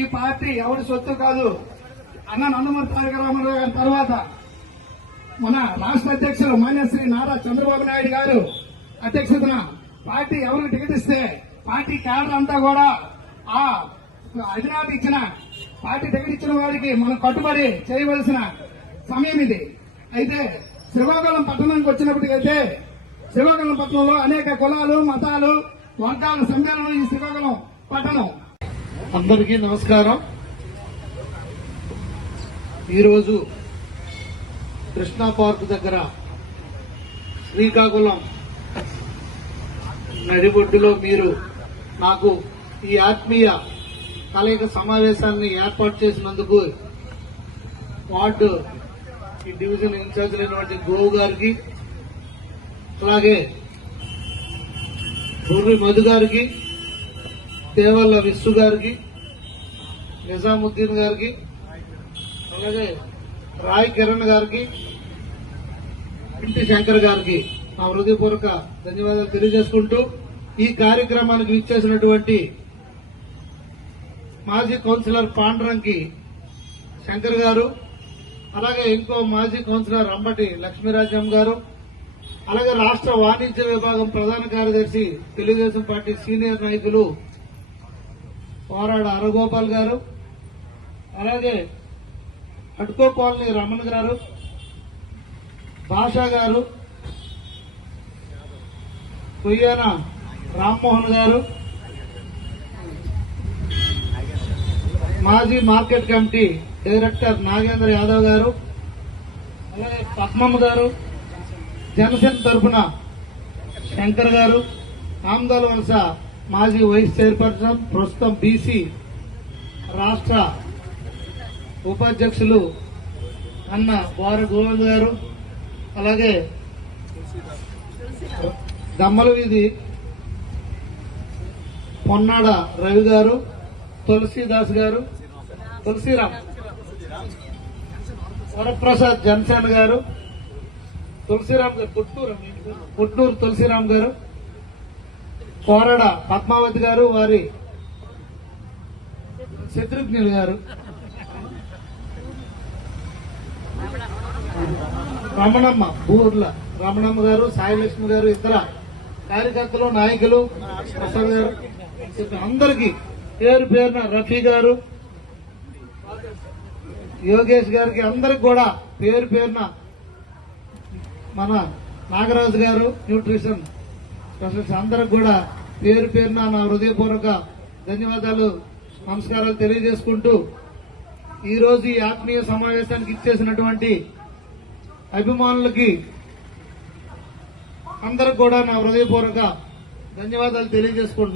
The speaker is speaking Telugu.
ఈ పార్టీ ఎవరి సొత్తు కాదు. అన్న నందమూరి తారక రామారావు గారి తర్వాత మన రాష్ట్ర అధ్యక్షులు మాన్యశ్రీ నారా చంద్రబాబు నాయుడు గారు అధ్యక్షతన పార్టీ ఎవరికి టికెట్ ఇస్తే పార్టీ క్యాడర్ అంతా కూడా ఆ అధినేత ఇచ్చిన పార్టీ టికెట్ ఇచ్చిన వారికి మనం కట్టుబడి చేయవలసిన సమయం ఇది. అయితే శ్రీకాకుళం పట్టణానికి వచ్చినప్పటికైతే శ్రీకాకుళం పట్టణంలో అనేక కులాలు మతాలు వర్గాల సమ్మేళనం ఈ శ్రీకాకుళం పట్టణం. అందరికీ నమస్కారం. ఈరోజు కృష్ణా పార్క్ దగ్గర శ్రీకాకుళం నడిబొడ్డులో మీరు నాకు ఈ ఆత్మీయ కలయిక సమావేశాన్ని ఏర్పాటు చేసినందుకు వార్డు ఈ డివిజన్ ఇన్ఛార్జ్ అయినటువంటి గోవు గారికి, అలాగే బుర్రి మధు గారికి, దేవల్ల విశ్వ గారికి, నిజాముద్దీన్ గారికి, అలాగే రాయ్ కిరణ్ గారికి, ఇంటి శంకర్ గారికి నా హృదయపూర్వక ధన్యవాదాలు తెలియజేసుకుంటూ ఈ కార్యక్రమానికి విచ్చేసినటువంటి మాజీ కౌన్సిలర్ పాండ్రంకి శంకర్ గారు, అలాగే ఇంకో మాజీ కౌన్సిలర్ అంబటి లక్ష్మీరాజ్యం గారు, అలాగే రాష్ట్ర వాణిజ్య విభాగం ప్రధాన కార్యదర్శి తెలుగుదేశం పార్టీ సీనియర్ నాయకులు పోరాడ అరగోపాల్ గారు, అలాగే అడ్కో కాలనీ రమణ గారు, భాషా గారు, కొయ్యాన రామ్మోహన్ గారు, మాజీ market committee director Nagendra Yadav గారు, అలాగే పద్మమ్మ గారు, జనసేన తరఫున శంకర్ గారు, ఆమ్దాల వలస మాజీ వైస్ చైర్పర్సన్ ప్రస్తుతం బీసీ రాష్ట్ర ఉపాధ్యక్షులు అన్న వారు గోవింద్ గారు, అలాగే దమ్మల వీధి పొన్నాడ రవి గారు, తులసీదాస్ గారు, తులసిరామ్ వరప్రసాద్ జనసేన గారు, తులసిరామ్ గారు పుట్టూరు తులసిరామ్ గారు, కోరడ పద్మావతి గారు, వారి శత్రుఘ్నులు గారు, రమణమ్మ బూర్ల రమణమ్మ గారు, సాయిలక్ష్మి గారు, ఇతర కార్యకర్తలు నాయకులు ప్రసాద్ గారు, అందరికీ పేరు పేరున రఫీ గారు, యోగేష్ గారికి అందరికి కూడా పేరు పేరున, మన నాగరాజు గారు న్యూట్రిషన్ స్పెషలిస్ట్ అందరికి కూడా పేరు పేరున నా హృదయపూర్వక ధన్యవాదాలు నమస్కారాలు తెలియజేసుకుంటూ ఈరోజు ఈ ఆత్మీయ సమావేశానికి ఇచ్చేసినటువంటి అభిమానులకి అందరికి కూడా నా హృదయపూర్వక ధన్యవాదాలు తెలియజేసుకుంటున్నాను.